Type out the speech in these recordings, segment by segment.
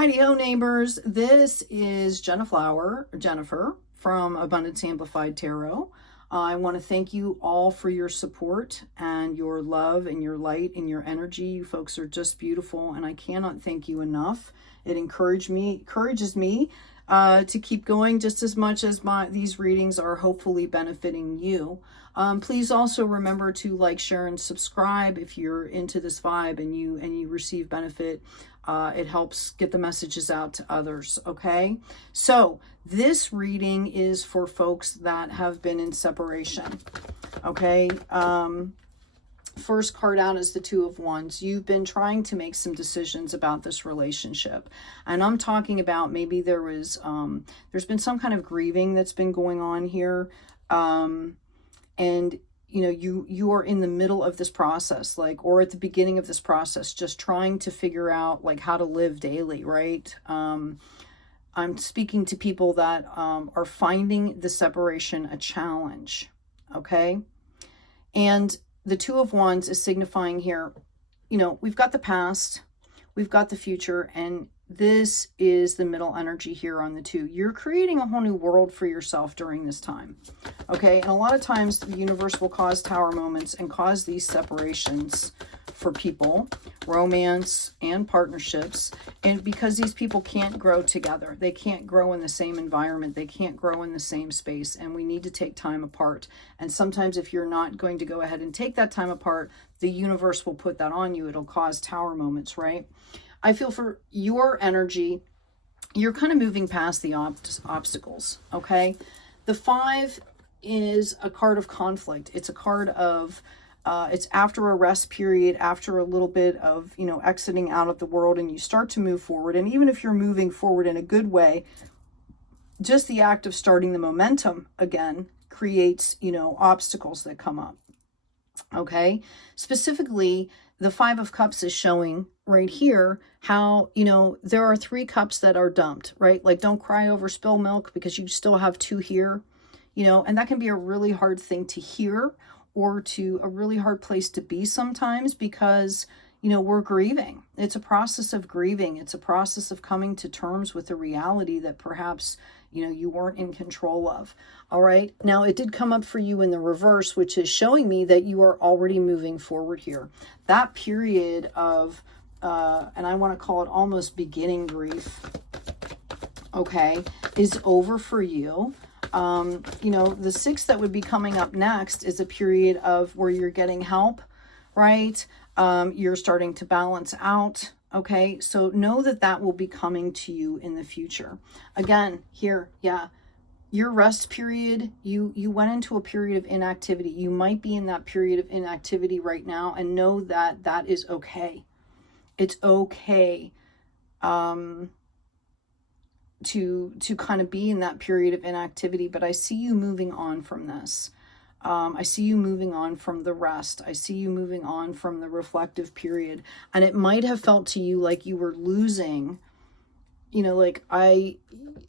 Heidi-ho neighbors, this is Jennifer from Abundance Amplified Tarot. I want to thank you all for your support and your love and your light and your energy. You folks are just beautiful, and I cannot thank you enough. It encourages me to keep going just as much as these readings are hopefully benefiting you. Please also remember to like, share, and subscribe if you're into this vibe and you receive benefit. It helps get the messages out to others, okay? So this reading is for folks that have been in separation, okay? First card out is the Two of Wands. You've been trying to make some decisions about this relationship. And I'm talking about maybe there's been some kind of grieving that's been going on here. And you know, you are in the middle of this process, like, or at the beginning of this process, just trying to figure out like how to live daily, right? I'm speaking to people that are finding the separation a challenge, okay? And the Two of Wands is signifying here, you know, we've got the past, we've got the future, and this is the middle energy here on the two. You're creating a whole new world for yourself during this time, okay? And a lot of times the universe will cause tower moments and cause these separations for people, romance and partnerships, and because these people can't grow together. They can't grow in the same environment. They can't grow in the same space, and we need to take time apart. And sometimes if you're not going to go ahead and take that time apart, the universe will put that on you. It'll cause tower moments, right? I feel for your energy, you're kind of moving past the obstacles, okay? The Five is a card of conflict. It's a card of, it's after a rest period, after a little bit of, you know, exiting out of the world, and you start to move forward. And even if you're moving forward in a good way, just the act of starting the momentum again creates, you know, obstacles that come up, okay? Specifically, the Five of Cups is showing right here how, you know, there are 3 cups that are dumped, right? Like, don't cry over spilled milk because you still have 2 here, you know, and that can be a really hard thing to hear, or to a really hard place to be sometimes, because, you know, we're grieving. It's a process of grieving. It's a process of coming to terms with the reality that perhaps, you know, you weren't in control of. All right. Now, it did come up for you in the reverse, which is showing me that you are already moving forward here. That period of, and I want to call it almost beginning grief, okay, is over for you. You know, the 6 that would be coming up next is a period of where you're getting help, right? You're starting to balance out. Okay, so know that that will be coming to you in the future. Again, here, yeah, your rest period, you went into a period of inactivity. You might be in that period of inactivity right now, and know that that is okay. It's okay to kind of be in that period of inactivity, but I see you moving on from this. I see you moving on from the rest. I see you moving on from the reflective period. And it might have felt to you like you were losing, you know, like the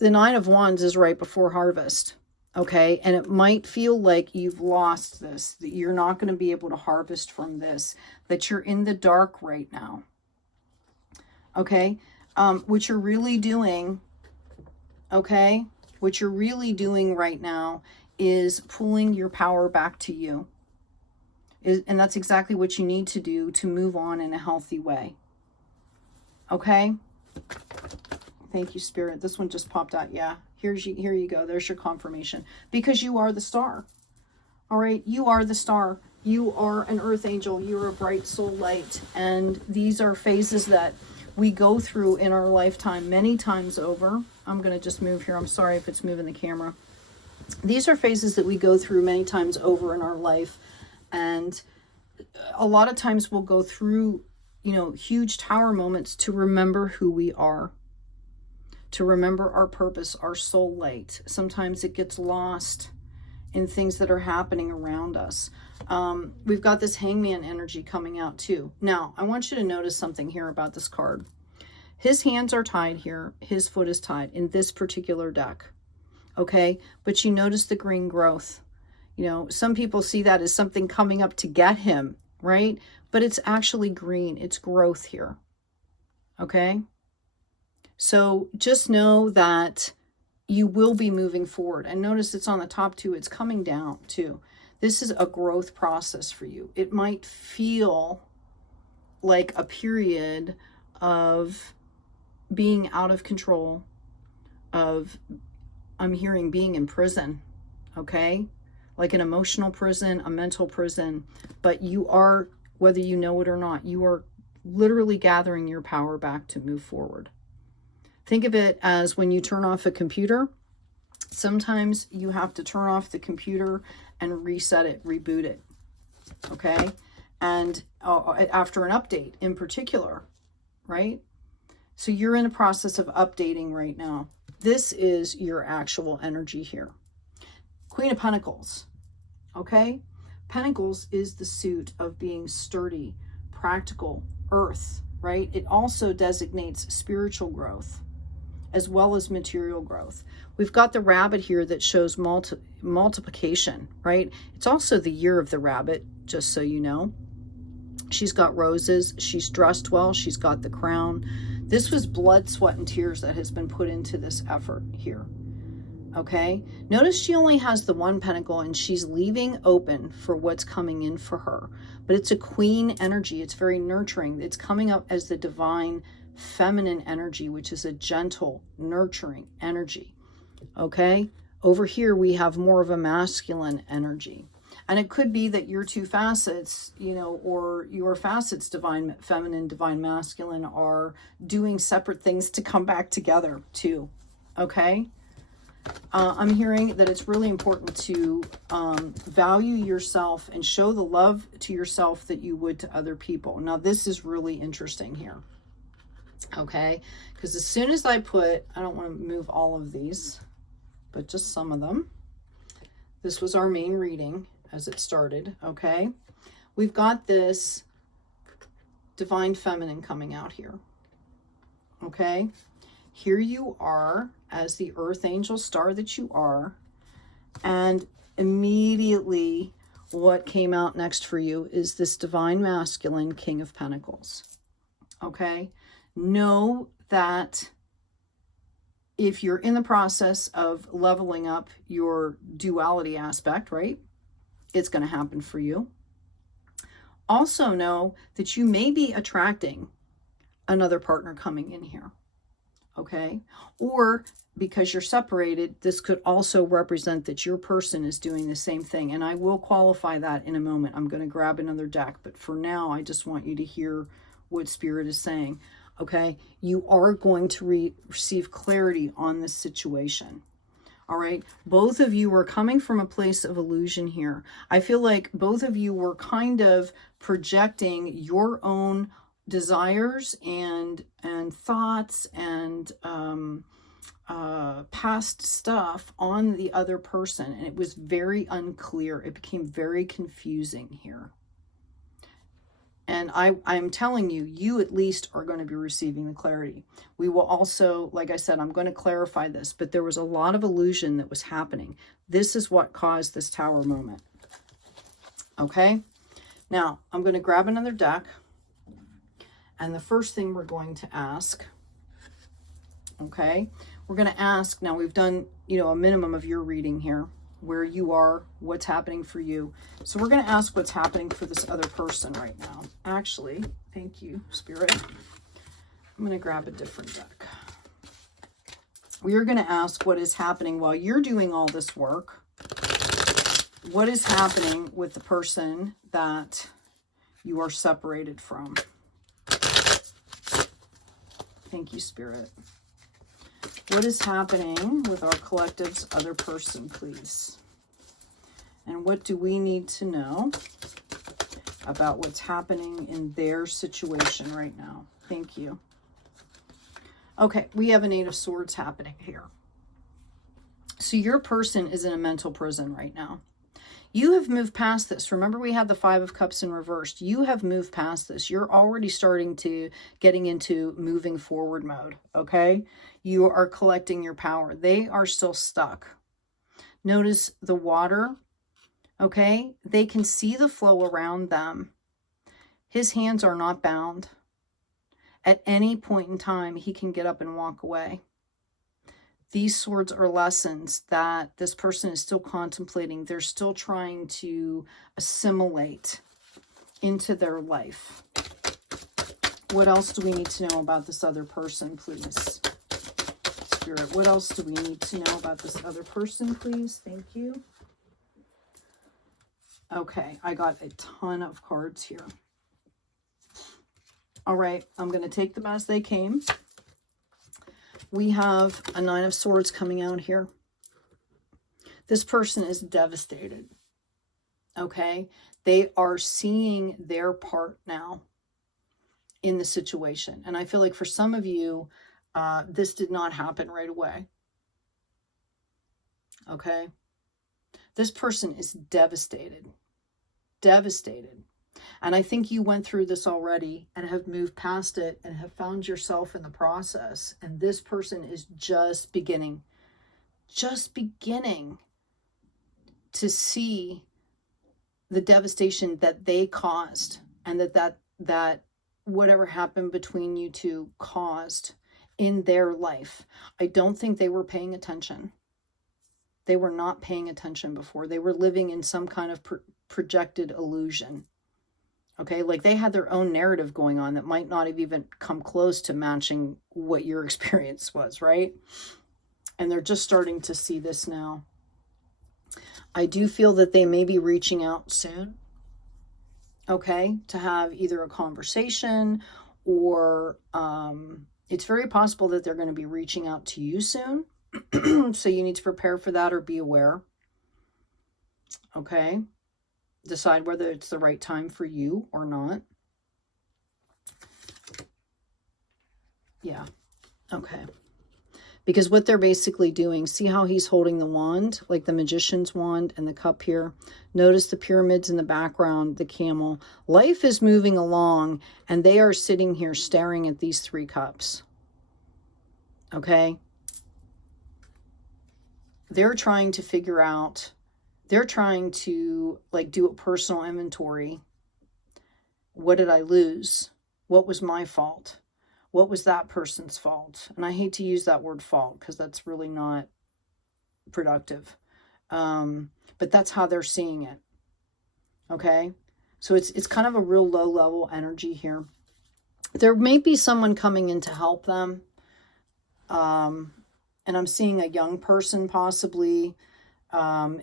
Nine of Wands is right before harvest. Okay. And it might feel like you've lost this, that you're not going to be able to harvest from this, that you're in the dark right now. Okay. What you're really doing, okay, what you're really doing right now is pulling your power back to you. And that's exactly what you need to do to move on in a healthy way. Okay? Thank you, Spirit. This one just popped out. Yeah, here you go. There's your confirmation. Because you are the star. All right? You are the star. You are an earth angel. You're a bright soul light. And these are phases that we go through in our lifetime many times over. I'm going to just move here. I'm sorry if it's moving the camera. These are phases that we go through many times over in our life. And a lot of times we'll go through, you know, huge tower moments to remember who we are, to remember our purpose, our soul light. Sometimes it gets lost in things that are happening around us. We've got this Hangman energy coming out too. Now, I want you to notice something here about this card. His hands are tied here. His foot is tied in this particular deck. Okay, but you notice the green growth. You know, some people see that as something coming up to get him, right? But it's actually green. It's growth here. Okay? So just know that you will be moving forward. And notice it's on the top too. It's coming down too. This is a growth process for you. It might feel like a period of being out of control, of, I'm hearing, being in prison, okay? Like an emotional prison, a mental prison. But you are, whether you know it or not, you are literally gathering your power back to move forward. Think of it as when you turn off a computer, sometimes you have to turn off the computer and reset it, reboot it, okay? And after an update in particular, right? So you're in the process of updating right now. This is your actual energy here. Queen of Pentacles, okay? Pentacles is the suit of being sturdy, practical, earth, right? It also designates spiritual growth as well as material growth. We've got the rabbit here that shows multiplication, right? It's also the year of the rabbit, just so you know. She's got roses. She's dressed well. She's got the crown. This was blood, sweat, and tears that has been put into this effort here. Okay? Notice she only has the one pentacle and she's leaving open for what's coming in for her. But it's a queen energy. It's very nurturing. It's coming up as the divine feminine energy, which is a gentle, nurturing energy. Okay? Over here, we have more of a masculine energy. And it could be that your two facets, you know, or your facets, divine feminine, divine masculine, are doing separate things to come back together too. Okay? I'm hearing that it's really important to value yourself and show the love to yourself that you would to other people. Now, this is really interesting here. Okay? Because as soon as I don't want to move all of these, but just some of them. This was our main reading as it started, okay? We've got this divine feminine coming out here, okay? Here you are as the earth angel star that you are, and immediately what came out next for you is this divine masculine King of Pentacles, okay? Know that if you're in the process of leveling up your duality aspect, right? It's going to happen for you. Also know that you may be attracting another partner coming in here, okay? Or because you're separated, this could also represent that your person is doing the same thing. And I will qualify that in a moment. I'm going to grab another deck, but for now, I just want you to hear what Spirit is saying, okay? You are going to receive clarity on this situation. All right, both of you were coming from a place of illusion here. I feel like both of you were kind of projecting your own desires and thoughts and past stuff on the other person. And it was very unclear. It became very confusing here. And I'm telling you, you at least are going to be receiving the clarity. We will also, like I said, I'm going to clarify this, but there was a lot of illusion that was happening. This is what caused this tower moment. Okay? Now, I'm going to grab another deck. And the first thing we're going to ask, okay? We're going to ask, now we've done, you know, a minimum of your reading here, where you are, what's happening for you. So we're going to ask what's happening for this other person right now. Actually, thank you, Spirit. I'm going to grab a different deck. We are going to ask what is happening while you're doing all this work. What is happening with the person that you are separated from? Thank you, Spirit. What is happening with our collective's other person, please? And what do we need to know about what's happening in their situation right now? Thank you. Okay, we have an Eight of Swords happening here. So your person is in a mental prison right now. You have moved past this. Remember, we had the Five of Cups in reversed. You have moved past this. You're already starting to getting into moving forward mode, okay? You are collecting your power. They are still stuck. Notice the water, okay? They can see the flow around them. His hands are not bound. At any point in time, he can get up and walk away. These swords are lessons that this person is still contemplating. They're still trying to assimilate into their life. What else do we need to know about this other person, please? Spirit, what else do we need to know about this other person, please? Thank you. Okay, I got a ton of cards here. All right, I'm going to take them as they came. We have a Nine of Swords coming out here. This person is devastated. Okay, they are seeing their part now in the situation. And I feel like for some of you, this did not happen right away. Okay, this person is devastated. Devastated. And I think you went through this already and have moved past it and have found yourself in the process. And this person is just beginning to see the devastation that they caused, and that whatever happened between you two caused in their life. I don't think they were paying attention. They were not paying attention before. They were living in some kind of projected illusion. Okay, like they had their own narrative going on that might not have even come close to matching what your experience was, right? And they're just starting to see this now. I do feel that they may be reaching out soon, okay, to have either a conversation or it's very possible that they're going to be reaching out to you soon. So you need to prepare for that or be aware. Okay. Decide whether it's the right time for you or not. Yeah. Okay. Because what they're basically doing, see how he's holding the wand, like the magician's wand and the cup here. Notice the pyramids in the background, the camel. Life is moving along and they are sitting here staring at these three cups. Okay. They're trying to figure out, they're trying to like do a personal inventory. What did I lose? What was my fault? What was that person's fault? And I hate to use that word fault because that's really not productive. But that's how they're seeing it. Okay. So it's kind of a real low level energy here. There may be someone coming in to help them. And I'm seeing a young person possibly.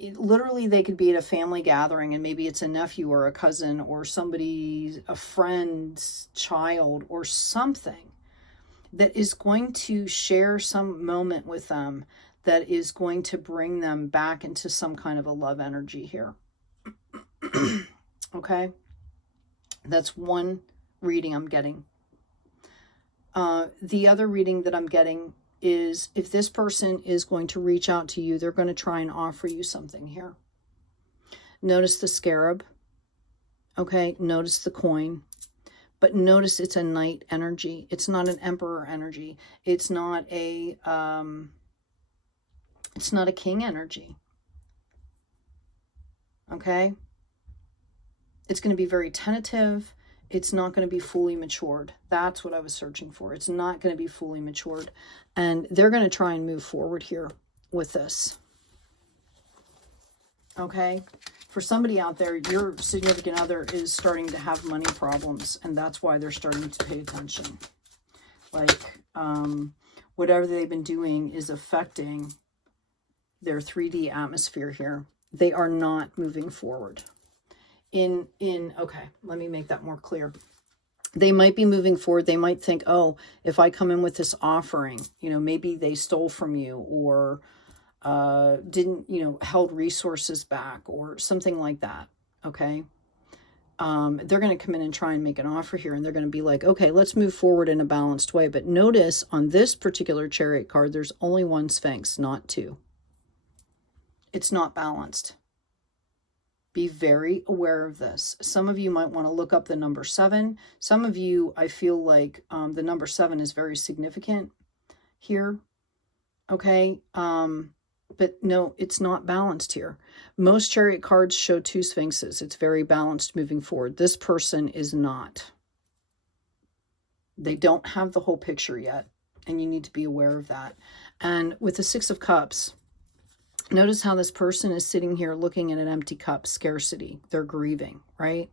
Literally they could be at a family gathering and maybe it's a nephew or a cousin or somebody, a friend's child or something that is going to share some moment with them that is going to bring them back into some kind of a love energy here. Okay. That's one reading I'm getting. The other reading that I'm getting is if this person is going to reach out to you, they're going to try and offer you something here. Notice the scarab. Okay, notice the coin. But notice it's a knight energy. It's not an emperor energy. It's not a king energy. Okay? It's going to be very tentative. It's not going to be fully matured. That's what I was searching for. It's not going to be fully matured. And they're going to try and move forward here with this. Okay? For somebody out there, your significant other is starting to have money problems. And that's why they're starting to pay attention. Like, whatever they've been doing is affecting their 3D atmosphere here. They are not moving forward. Okay, let me make that more clear. They might be moving forward. They might think, oh, if I come in with this offering, you know, maybe they stole from you or didn't, you know, held resources back or something like that. Okay. They're going to come in and try and make an offer here and they're going to be like, okay, let's move forward in a balanced way. But notice on this particular Chariot card, there's only one Sphinx, not two. It's not balanced. Be very aware of this. Some of you might want to look up the number 7. Some of you, I feel like the number 7 is very significant here. Okay. But no, it's not balanced here. Most Chariot cards show 2 Sphinxes. It's very balanced moving forward. This person is not. They don't have the whole picture yet, and you need to be aware of that. And with the Six of Cups, notice how this person is sitting here looking at an empty cup, scarcity. They're grieving, right?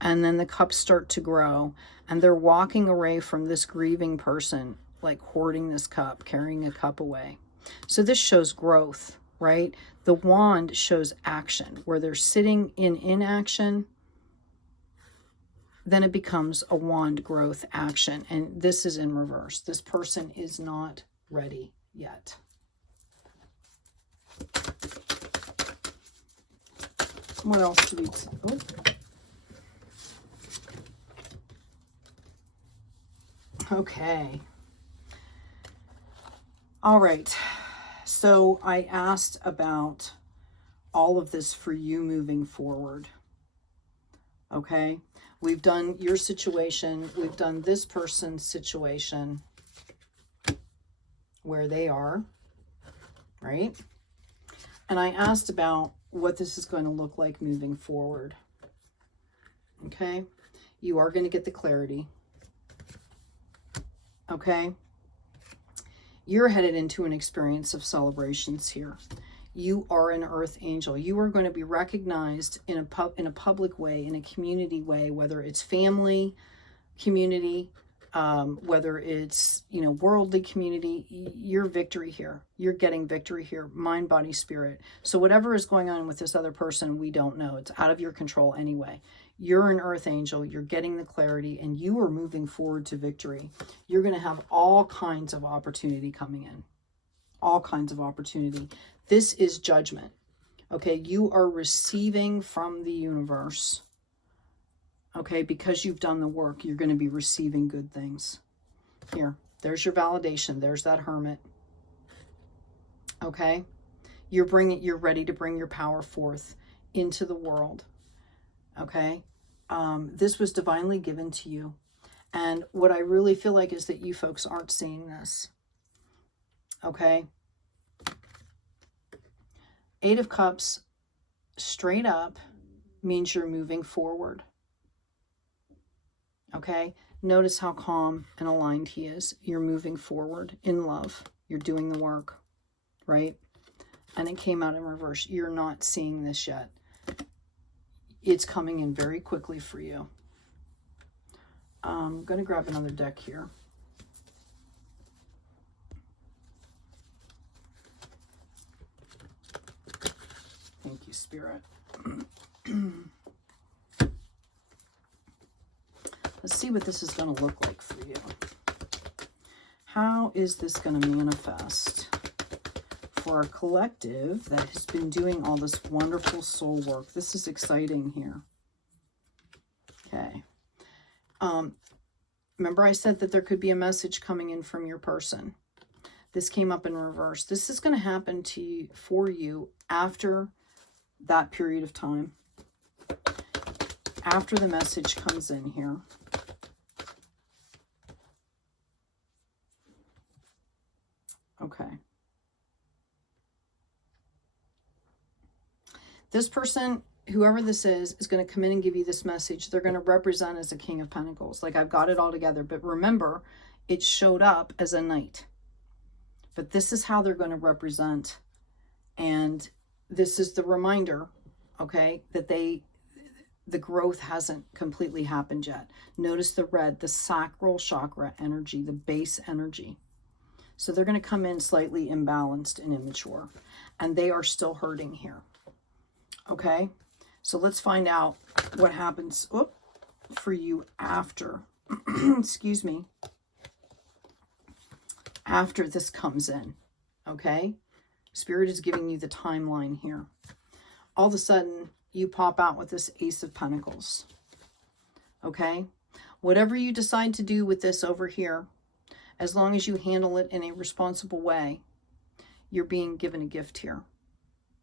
And then the cups start to grow, and they're walking away from this grieving person, like hoarding this cup, carrying a cup away. So this shows growth, right? The wand shows action, where they're sitting in inaction. Then it becomes a wand growth action. And this is in reverse. This person is not ready yet. What else should we... Oh. Okay. All right. So I asked about all of this for you moving forward. Okay. We've done your situation. We've done this person's situation, where they are, right? And I asked about what this is going to look like moving forward. Okay. You are going to get the clarity. Okay. You're headed into an experience of celebrations here. You are an earth angel. You are going to be recognized in a public way, in a community way, whether it's family, community, whether it's, you know, worldly community. Your victory here. You're getting victory here. Mind, body, spirit. So whatever is going on with this other person, we don't know. It's out of your control anyway. You're an earth angel. You're getting the clarity, and you are moving forward to victory. You're going to have all kinds of opportunity coming in. All kinds of opportunity. This is judgment. Okay, you are receiving from the universe. Okay, because you've done the work, you're going to be receiving good things. Here, there's your validation. There's that hermit. Okay, you're ready to bring your power forth into the world. Okay, this was divinely given to you. And what I really feel like is that you folks aren't seeing this. Okay. Eight of Cups straight up means you're moving forward. Okay. Notice how calm and aligned he is. You're moving forward in love. You're doing the work, right? And it came out in reverse. You're not seeing this yet. It's coming in very quickly for you. I'm going to grab another deck here. Thank you, Spirit. Let's see what this is going to look like for you. How is this going to manifest for a collective that has been doing all this wonderful soul work? This is exciting here. Okay. Remember I said that there could be a message coming in from your person. This came up in reverse. This is going to happen to you, for you, after that period of time. After the message comes in here. Okay. This person, whoever this is going to come in and give you this message. They're going to represent as a King of Pentacles. Like, I've got it all together. But remember, it showed up as a Knight. But this is how they're going to represent. And this is the reminder, okay, that the growth hasn't completely happened yet. Notice the red, the sacral chakra energy, the base energy. So they're going to come in slightly imbalanced and immature. And they are still hurting here. Okay? So let's find out what happens for you after. Excuse me. After this comes in. Okay? Spirit is giving you the timeline here. All of a sudden, you pop out with this Ace of Pentacles. Okay? Whatever you decide to do with this over here, as long as you handle it in a responsible way, you're being given a gift here.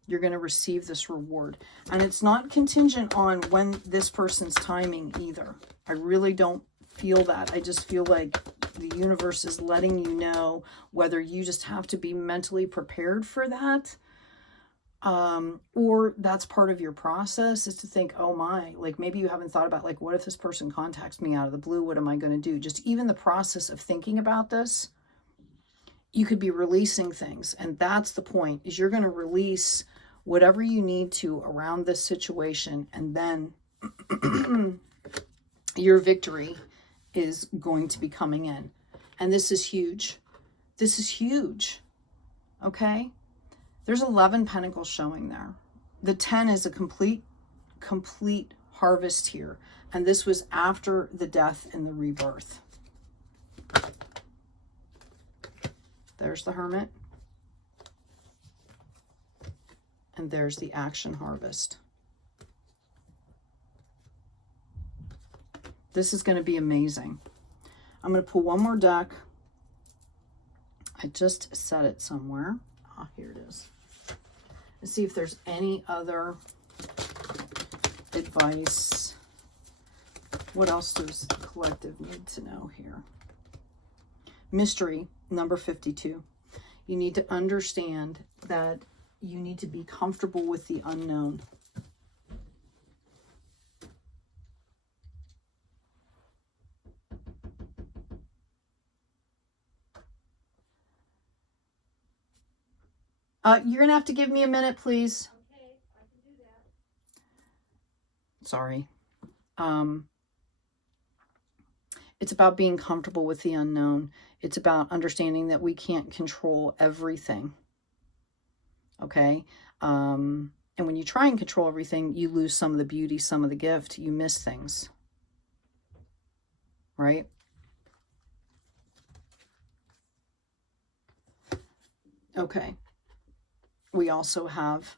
You're going to receive this reward. And it's not contingent on when this person's timing either. I really don't feel that. I just feel like the universe is letting you know whether you just have to be mentally prepared for that. Or that's part of your process, is to think, oh my, like maybe you haven't thought about like, what if this person contacts me out of the blue? What am I going to do? Just even the process of thinking about this, you could be releasing things. And that's the point, is you're going to release whatever you need to around this situation. And then your victory is going to be coming in. And this is huge. This is huge. Okay. There's 11 pentacles showing there. The 10 is a complete harvest here. And this was after the death and the rebirth. There's the Hermit. And there's the action harvest. This is going to be amazing. I'm going to pull one more deck. I just set it somewhere. Ah, here it is. Let's see if there's any other advice. What else does the collective need to know here? Mystery, number 52. You need to understand that you need to be comfortable with the unknown. You're going to have to give me a minute, please. Okay, I can do that. Sorry. It's about being comfortable with the unknown. It's about understanding that we can't control everything. Okay? And when you try and control everything, you lose some of the beauty, some of the gift. You miss things. Right? Okay. We also have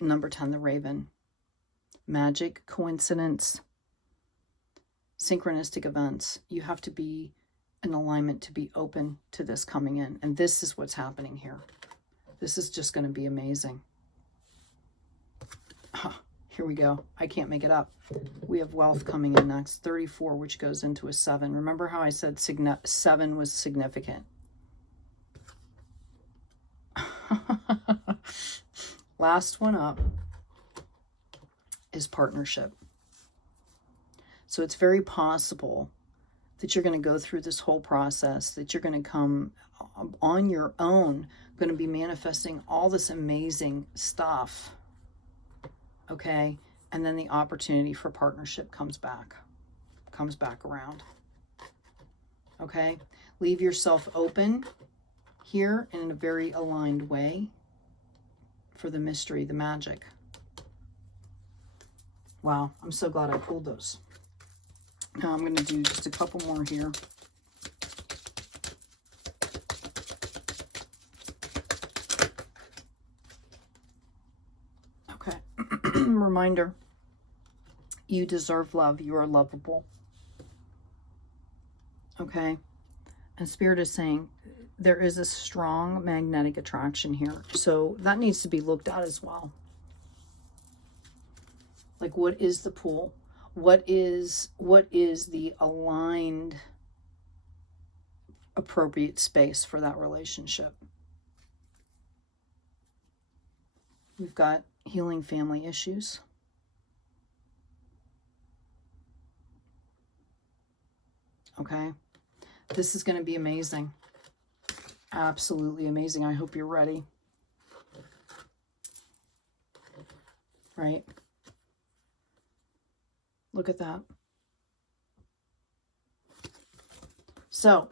number 10, the Raven. Magic, coincidence, synchronistic events. You have to be in alignment to be open to this coming in. And this is what's happening here. This is just going to be amazing. Here we go. I can't make it up. We have wealth coming in next. 34, which goes into a 7. Remember how I said 7 was significant? Last one up is partnership. So it's very possible that you're going to go through this whole process, that you're going to come on your own, going to be manifesting all this amazing stuff. Okay? And then the opportunity for partnership comes back around. Okay? Leave yourself open here in a very aligned way for the mystery, the magic. Wow, I'm so glad I pulled those. Now I'm going to do just a couple more here. Okay. Reminder, you deserve love. You are lovable. Okay. And Spirit is saying there is a strong magnetic attraction here. So that needs to be looked at as well. Like, what is the pull? What is the aligned, appropriate space for that relationship? We've got healing family issues. Okay. This is going to be amazing. Absolutely amazing. I hope you're ready. Right? Look at that. So,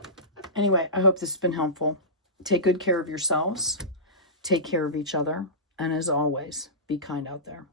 anyway, I hope this has been helpful. Take good care of yourselves. Take care of each other. And as always, be kind out there.